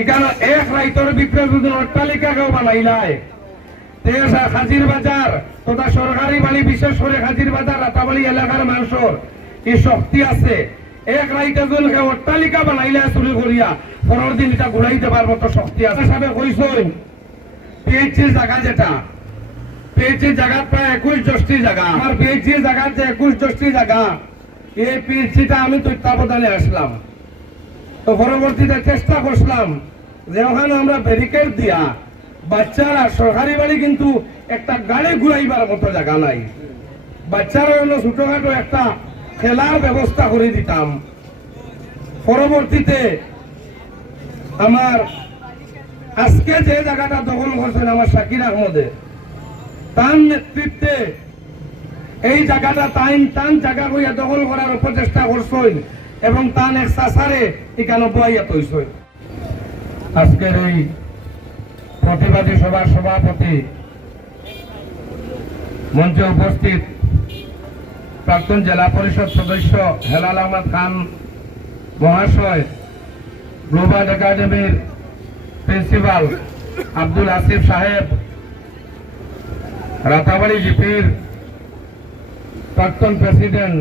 এখানে এক রাইতর ভিতরে যদি অট্টালিকা কেউ বানাইলায় হাজির বাজার তথা সরকারি বাড়ি বিশেষ করে হাজির বাজার রাতাবাড়ি এলাকার মানুষের এই শক্তি আছে। এক রাইতে যদি কেউ অট্টালিকা বানাইলে চুরি করিয়া পরের দিন এটা ঘুরাইতে পারবো তো শক্তি আছে। সাহেব কইসই পিএইচসির জায়গা যেটা পিএইচসির জায়গা প্রায় 21-20টি জায়গা, আমার পিএইচসির জায়গা যে 21-20টি জায়গা, এই পিএইচসিটা আমি তত্ত্বাবধানে আসলাম। তো পরবর্তীতে চেষ্টা করলাম যে ওখানে আমরা ব্যারিকেড দিয়া বাচ্চারা সরকারি বাড়ি কিন্তু একটা গাড়ি ঘুরাইবার মতো জায়গা নাই, বাচ্চারা হলো ছোটখাটো একটা খেলার ব্যবস্থা করে দিতাম। পরবর্তীতে আমার আজকে যে জায়গাটা দখল করছেন আমার শাকির আহমদে, তার নেতৃত্বে এই জায়গাটা টান জায়গা হইয়া দখল করার প্রচেষ্টা করছেন এবং তান এক সাসারে এখানে বইয়া তৈছেন। আজকের এই প্রতিবাদী সভার সভাপতি, মঞ্চে উপস্থিত প্রাক্তন জেলা পরিষদ সদস্য হেলাল আহমদ খান মহাশয়, গ্লোবাল একাডেমির প্রিন্সিপাল আব্দুল আসিফ সাহেব, রাতাবাড়ি জিপির প্রাক্তন প্রেসিডেন্ট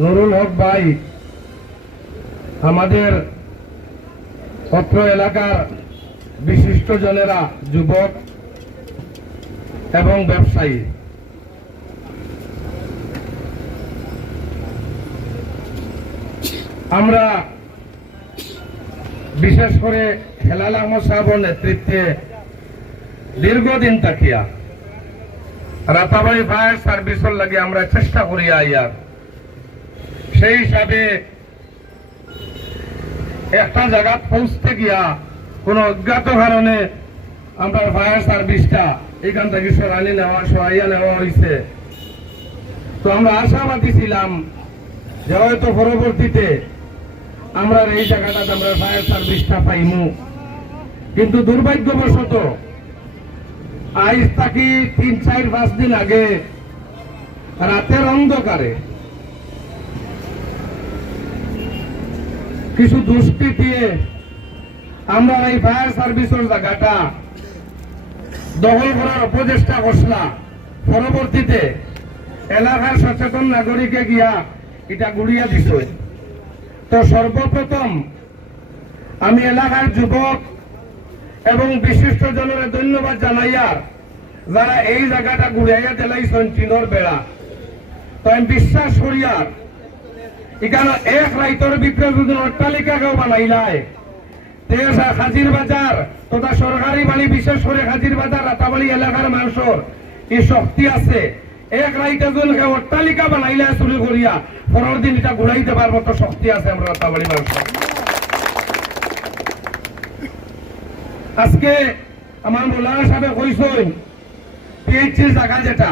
নুরুল হক ভাই, আমাদের অত্র এলাকার বিশিষ্ট জনেরা, যুবক এবং ব্যবসায়ী, আমরা বিশেষ করে হেলাল আহমদ সাহেবের নেতৃত্বে দীর্ঘদিন তাকিয়া রাতাবাড়ি ফায়ার সার্ভিসের লাগে আমরা চেষ্টা করি আইয়ার। সেই হিসাবে একটা জায়গা পৌঁছতে গিয়া কোন অজ্ঞাত কারণে আমরা ফায়ার সার্ভিসটা এখান থেকে সরাইয়া নেওয়া হয়েছে। তো আমরা আশাবাদী ছিলাম যে হয়তো পরবর্তীতে আমরা এই জায়গাটাতে আমরা ফায়ার সার্ভিসটা পাইমু, কিন্তু দুর্ভাগ্যবশত আজ থাকি 3-4-5 দিন আগে রাতের অন্ধকারে কিছু দুষ্কৃতী আমরা এই ফায়ার সার্ভিসের জায়গাটা দখল করার প্রচেষ্টা করছিলাম। পরবর্তীতে এলাকার সচেতন নাগরিকে গিয়া এটা গুড়িয়া দিছে। তো সর্বপ্রথম আমি এলাকার যুবক এবং বিশিষ্ট জনের ধন্যবাদ জানাইয়ার যারা এই জায়গাটা ঘুরাইয়া দিলাইছেন টিনের বেড়া। তো আমি বিশ্বাস করিয়ার এখানে এক রাইতর ভিতরে যদি অট্টালিকা কেউ বানাইলায় হাজির বাজার তথা সরকারি বাড়ি বিশেষ করে হাজির বাজার রাতাবাড়ি এলাকার মানুষের এই শক্তি আছে। এক রাইতে যদি কেউ অট্টালিকা বানাইলে চুরি করিয়া পরের দিন এটা ঘুরাইতে পারবো তো শক্তি আছে আমরা রাতাবাড়ি মানুষের। আজকে আমার মোল্লানা সাহেব কইছেন পিএইচসির জায়গা যেটা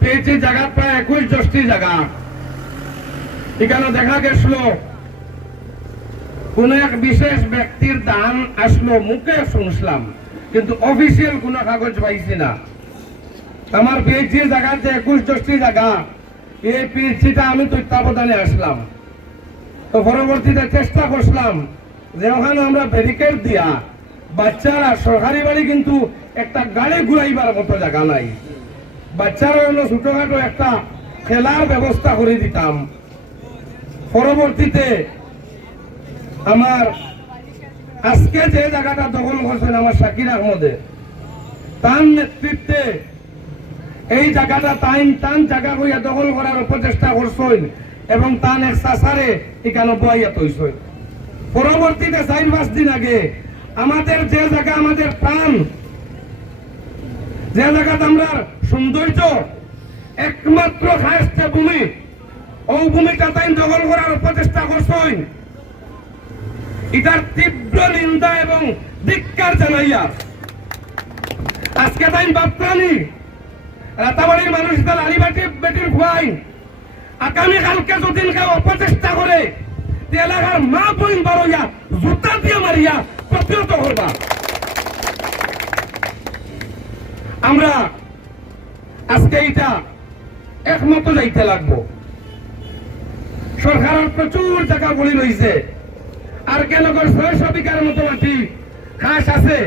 পিএইচসির জায়গা প্রায় 21-20টি জায়গা, এখানে দেখা গেছিল কোন এক বিশেষ ব্যক্তির দান আসলো, মুখে শুনছিলাম কিন্তু অফিসিয়াল কোন কাগজ পাইছি না। আমার পিএইচসির জায়গা যে 21-20টি জায়গা, এই পিএইচসিটা আমি তত্ত্বাবধানে আসলাম। তো পরবর্তীতে চেষ্টা করলাম যে ওখানে আমরা ব্যারিকেড দিয়া বাচ্চারা সরকারি বাড়ি কিন্তু একটা গাড়ি ঘুরাইবার মতো জায়গা নাই, বাচ্চারা হলো ছোটখাটো একটা খেলার ব্যবস্থা করে দিতাম। পরবর্তীতে আমার আজকে যে জায়গাটা দখল করছেন আমার শাকির আহমদে, তার নেতৃত্বে এই জায়গাটা টান জায়গা হইয়া দখল করার প্রচেষ্টা করছেন এবং তান এক সাসারে এখানে বইয়া তৈছেন। পরবর্তীতে 4-5 দিন আগে আমাদের যে জায়গা, আমাদের প্রাণ, যে জায়গাতে আমরা সৌন্দর্য একমাত্র খায়স্তে ভূমি, ওই ভূমিটা তাই দখল করার প্রচেষ্টা করছেন। এটার তীব্র নিন্দা এবং ধিক্কার জানাইয়া আজকে তাই বাপ্রানি রাতাবাড়ির মানুষ তার আলিবাটি বেটির ভুয়াই আগামীকালকে যদি কেউ অপচেষ্টা করে এলাকার মা বোন বারোয়া জুতা দিয়ে মারিয়া প্রতিহত করবা। আমরা আজকে এটা একমত যাইতে লাগবো। সরকারের প্রচুর জায়গা বলি রয়েছে, আর একেলগর 600 বিঘার মতো মাটি খাস আছে।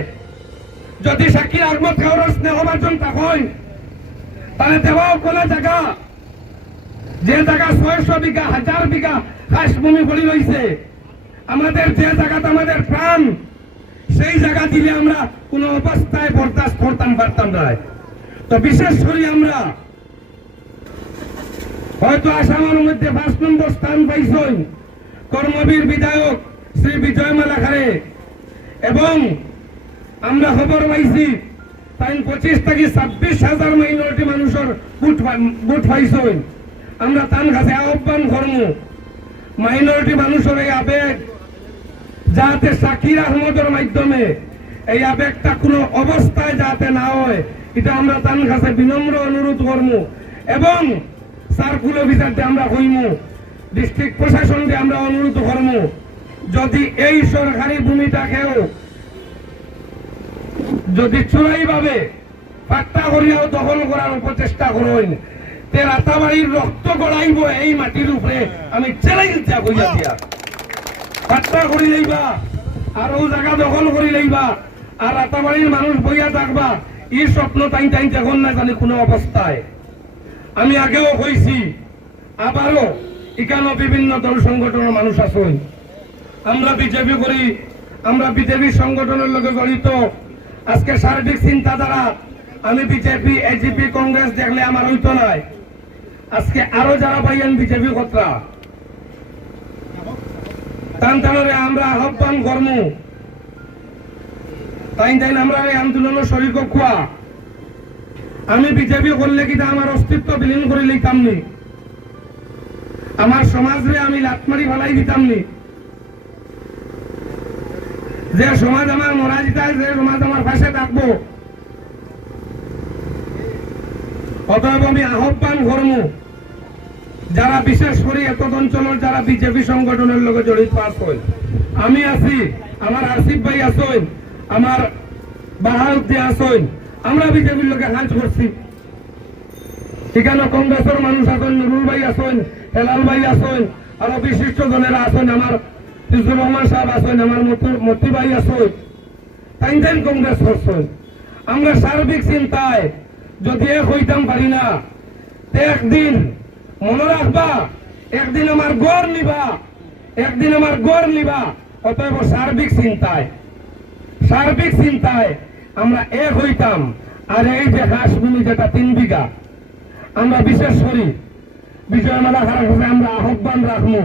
যদি শাকির আহমদ খাওয়ার স্নেহভাজন তখন তাহলে দেওয়াও কোলা জায়গা, যে জায়গা 600 বিঘা 1000 বিঘা খাস ভূমি পড়ি রয়েছে, আমাদের যে জায়গাতে আমাদের প্রাণ, সেই জায়গা দিলে আমরা কোন অবস্থায় বরদাস্ত করতাম পারতাম না। তো বিশেষ করে আমরা হয়তো আসামের মধ্যে 5 নম্বর স্থান পাইছেন কর্মবীর বিধায়ক শ্রী বিজয় মালাকারে, এবং আমরা খবর পাইছি তাই 25 থেকে 26,000 মাইনরিটি মানুষের ভোট পাইছেন। আমরা তার কাছে আহ্বান করব মাইনরিটি মানুষের এই আবেগ যাতে শাকির আহমদের মাধ্যমে এই আবেগটা কোনো অবস্থায় যাতে না হয়, এটা আমরা তার কাছে বিনম্র অনুরোধ করব। এবং সার্কুল অফিসারকে আমরা কইম, ডিস্ট্রিক্ট প্রশাসনকে আমরা অনুরোধ করব, যদি এই সরকারি ভূমিটাকেও যদি চূড়াই ভাবে পাট্টা করিয়াও দখল করার প্রচেষ্টা করেন, তে রাতাবাড়ির রক্ত গড়াইব এই মাটির উপরে, আমি চ্যালেঞ্জ করিয়া দিয়া। পাট্টা করি লইবা আর ও জায়গা দখল করি লইবা আর রাতাবাড়ির মানুষ বইয়া থাকবা, এই স্বপ্ন তাই তাই দেখুন না জানি কোনো অবস্থায়। আমি আগেও কইছি, আবারও এখানে বিভিন্ন দল সংগঠনের মানুষ আছেন, আমরা বিজেপি করি, আমরা বিজেপি সংগঠনের লগে জড়িত। আজকে সার্বিক চিন্তাধারা আমি বিজেপি এজিপি কংগ্রেস দেখলে আমার হইতো নাই। আজকে আরো যারা পাইয়েন বিজেপি কর্তা তানতানরে আমরা আহ্বান করব, তাই আমরা এই আন্দোলনের শরীর খোয়া। আমি বিজেপি করলে কিনা আমার অস্তিত্ব বিলীন করে লইতাম নি, আমার সমাজরে আমি লাতমারি ফেলাই দিতাম নি। যে সমাজ আমার মরা জিতায়, যে সমাজ আমার পাশে থাকবো, অতএব আমি আহ্বান করব যারা বিশেষ করে এত অঞ্চলের যারা বিজেপি সংগঠনের লগে জড়িত আছেন, আমি আছি, আমার আসিফ ভাই আছেন, আমার বাহাউদ্দিন আছেন, আমরা বিজেপির লোকে কাজ করছি। এখানে কংগ্রেসের মানুষ আছেন, নুরুল ভাই আছেন, হেলাল ভাই আছেন, আরো বিশিষ্ট জনেরা আছেন, আমার ফিজুর রহমান সাহেব আছেন, আমার মতি ভাই আছেন, তাই তাই কংগ্রেস করছেন। আমরা সার্বিক চিন্তায় যদি এক হইতাম পারি না, একদিন মনে রাখবা, একদিন আমার গড় নিবা, একদিন আমার গড় নিবা। অতএব সার্বিক চিন্তায় আমরা এক হইতাম। আর এই যে ঘাসভূমি যেটা 3 বিঘা, আমরা বিশেষ করি বিজয় মালাকারের কাছে আমরা আহ্বান রাখবো,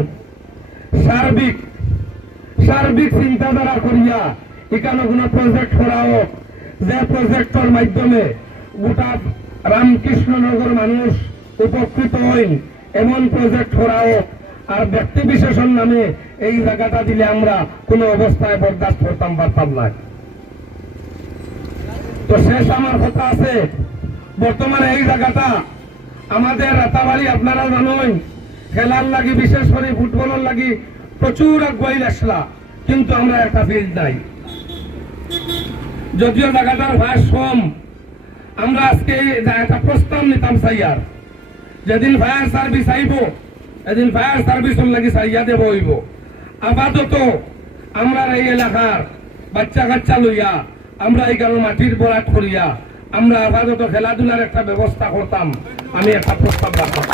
সার্বিক চিন্তাধারা করিয়া এখানে কোন প্রজেক্ট করা হোক, যে প্রজেক্টের মাধ্যমে গোটা রামকৃষ্ণনগর মানুষ উপকৃত হইন, এমন প্রজেক্ট করা হোক। আর ব্যক্তি বিশেষণ নামে এই জায়গাটা দিলে আমরা কোন অবস্থায় বরদাস্ত করতাম পারতাম না। তো শেষ আমার কথা আছে, বর্তমানে এই জায়গাটা আমাদের রাতাবাড়ি আপনারা জানেন, খেলার লাগি বিশেষ করে ফুটবলের লাগি প্রচুর আগুয়াই আসলা, কিন্তু আমরা একটা ফিল্ড নাই। যদিও জায়গাটার ভাস কম, আমরা আজকে একটা প্রস্তাব নিতাম চাইয়ার, যেদিন ফায়ার সার্ভিস আইব এদিন ফায়ার সার্ভিসের লাগি চাইয়া দেব হইব। আপাতত আমরা এই এলাকার বাচ্চা কাচ্চা লইয়া আমরা এইখানে মাটির বরাট করিয়া আমরা আপাতত খেলাধুলার একটা ব্যবস্থা করতাম, আমি একটা প্রস্তাব রাখতাম।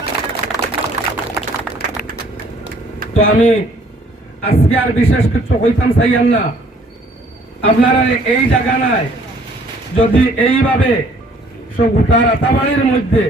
তো আমি আজকে আর বিশেষ কিছু হইতাম চাইয়াম না, আপনারা এই জায়গা নাই যদি এইভাবে গোটা রাতাবাড়ির মধ্যে